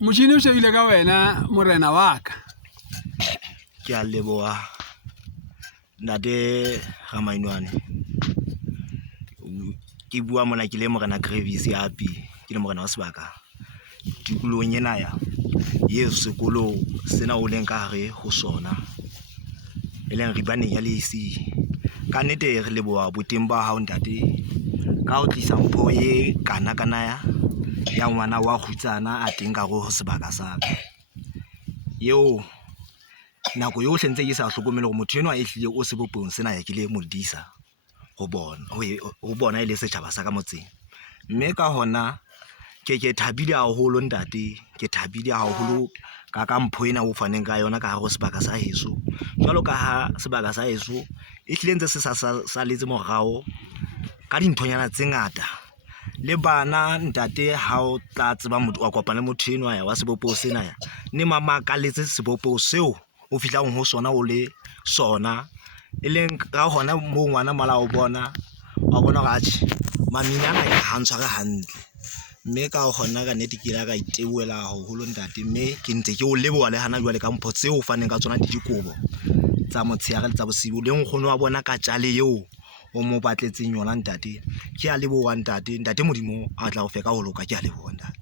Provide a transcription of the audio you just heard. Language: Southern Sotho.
Motjhini o shebile ka wena morena wa ka. Ke a leboha ntate Ramainwane. Ke bua mona ke le morena Gravis Happy, ke le morena wa sebaka tikolong ena ya Yesu sekolo sena o leng ka hare ho sona e leng ribaneng ya leisi. Ka nnete re leboha boteng ba hao ntate ka ho tlisa mpho e kana ya ngwana wa kgutsana a teng ka ho sebaka sa ka eo. Nako yohle ntse ke sa hlokomele hore motho enwa e hlile o sebopong sena ya ke le modisa ho bona ile setjhaba sa ka motseng, mme ka hona ke thabile haholo ntate, ke thabile haholo ka mpho ena o faneng ka yona ka hare ho sebaka sa heso. Jwalo ka ha sebaka sa heso e hlile ntse se sa letse morao ka dinthonyana tse ngata le bana ntate. Ha o tla tseba motho wa kopana le motho enwa ya wa sebopo sena ya ne mamakaletse sebopo seo o fihlang ho sona o le sona, e leng ka hona moo ngwana mala o bona wa bona hore atjhe maminyana ke ha ntshware hantle, mme ka hona ka nnete ke la ka iteboela haholo ntate, mme ke ntse ke o leboha le hana jwale ka mpho tseo o faneng ka tsona di dikobo tsa motshehare le tsa bosiu le nkgono wa bona ka tjale eo o mo batletseng yona ntate. Ke a leboha ntate Modimo a tla o fe ka ho loka. Ke a leboha ntate.